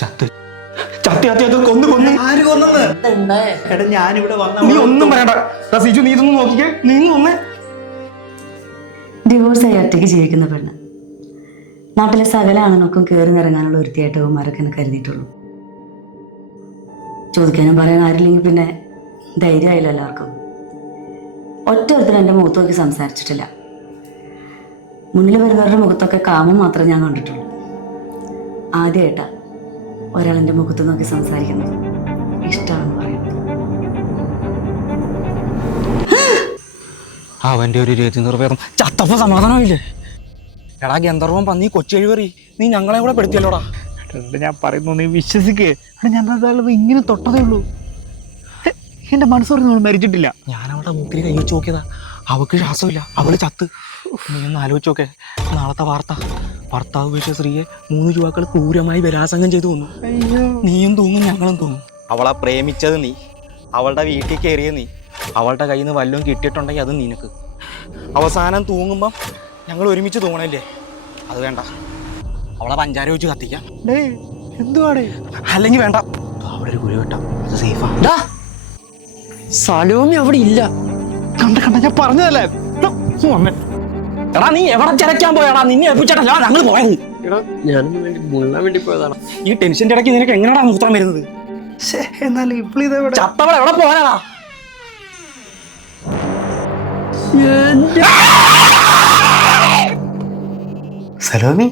ചത്ത് ചത്തി ചത്തി അത് കൊന്നു കൊന്നു. ആര് കൊന്നെന്ന്? എടാ ഞാനിവിടെ വന്ന നീ ഒന്നും പറയണ്ട. സിജു നീ ഇതൊന്നും നോക്കിക്കേ. നീ ഒന്നേ ഡിവോഴ്സായി ഒറ്റയ്ക്ക് ജീവിക്കുന്ന പെണ്ണ്. നാട്ടിലെ സകല ആണുങ്ങൾക്കും കയറി നിറങ്ങാനുള്ള ഒരുത്തിയായിട്ട് അവന്മാരൊക്കെ എന്നെ കരുതിയിട്ടുള്ളൂ. ചോദിക്കാനും പറയാൻ ആരില്ലെങ്കിൽ പിന്നെ ധൈര്യമായില്ല എല്ലാവർക്കും. ഒറ്റ ഒരുത്തരും എൻ്റെ മുഖത്ത് നോക്കി സംസാരിച്ചിട്ടില്ല. മുന്നിൽ വരുന്നവരുടെ മുഖത്തൊക്കെ കാമം മാത്രമേ ഞാൻ കണ്ടിട്ടുള്ളൂ. ആദ്യമായിട്ടാ ഒരാളെൻ്റെ മുഖത്ത് നോക്കി സംസാരിക്കുന്നത് ഇഷ്ടമാണെന്ന് പറയുന്നത്. അവന്റെ ഒരു രതി നിർവേദം ചത്തപ്പോ സമാധാനമില്ലേ? എടാ ഗന്ധർവം പന്നി കൊച്ചെഴുവറി, നീ ഞങ്ങളെ കൂടെ പെടുത്തിയല്ലോടാ. ഞാൻ പറയുന്നു, നീ വിശ്വസിക്കേ. എടാ ഞാൻ ഇങ്ങനെ തൊട്ടതേ ഉള്ളൂ. എന്റെ മനസ്സ് പറഞ്ഞു മരിച്ചിട്ടില്ല. ഞാൻ അവളുടെ മൂക്കിൽ കൈ വെച്ച് നോക്കിയതാ. അവൾക്ക് ശ്വാസമില്ല, അവള് ചത്ത്. നീ ഒന്ന് ആലോചിച്ച് നോക്കെ. നാളത്തെ വാർത്ത, ഭർത്താവ് ഉപേക്ഷിച്ച സ്ത്രീയെ 3 യുവാക്കൾ ക്രൂരമായി ബലാത്സംഗം ചെയ്തു കൊന്നു. നീയും തൂങ്ങും ഞങ്ങളും തൂങ്ങും. അവളെ പ്രേമിച്ചത് നീ, അവളുടെ വീട്ടിൽ കയറിയ നീ, അവളുടെ കയ്യിൽ നിന്ന് വല്ലതും കിട്ടിയിട്ടുണ്ടെങ്കിൽ അത് നിനക്ക്. അവസാനം തൂങ്ങുമ്പം ഞങ്ങൾ ഒരുമിച്ച് തൂങ്ങണല്ലേ? അത് വേണ്ട, അവളെ പഞ്ചാര വെച്ച് കത്തിക്കാം. എന്തുവാടേ? അല്ലെങ്കിൽ വേണ്ട, അവിടെ ഒരു കുഴി വെട്ടാം, അത് സേഫാ. സലോമി അവിടെ ഇല്ല. കണ്ട ഞാൻ പറഞ്ഞതല്ലേ. എടാ നീ എവിടെ ചിരക്കാൻ പോയാടാ? നിന്നെ ഏൽപ്പിച്ചിട്ടല്ല ഞങ്ങൾ പോയത്. ഞാനൊന്നും വേണ്ടി മുള്ളാൻ വേണ്ടി പോയതാണ്. ഈ ടെൻഷന്റെ ഇടയ്ക്ക് നിനക്ക് എങ്ങനെയാടാ മൂത്രം വരുന്നത്? എന്നാലും ഇവളിതെവിടെ? ചത്തവളെ എവിടെ പോയാടാ? സലോമി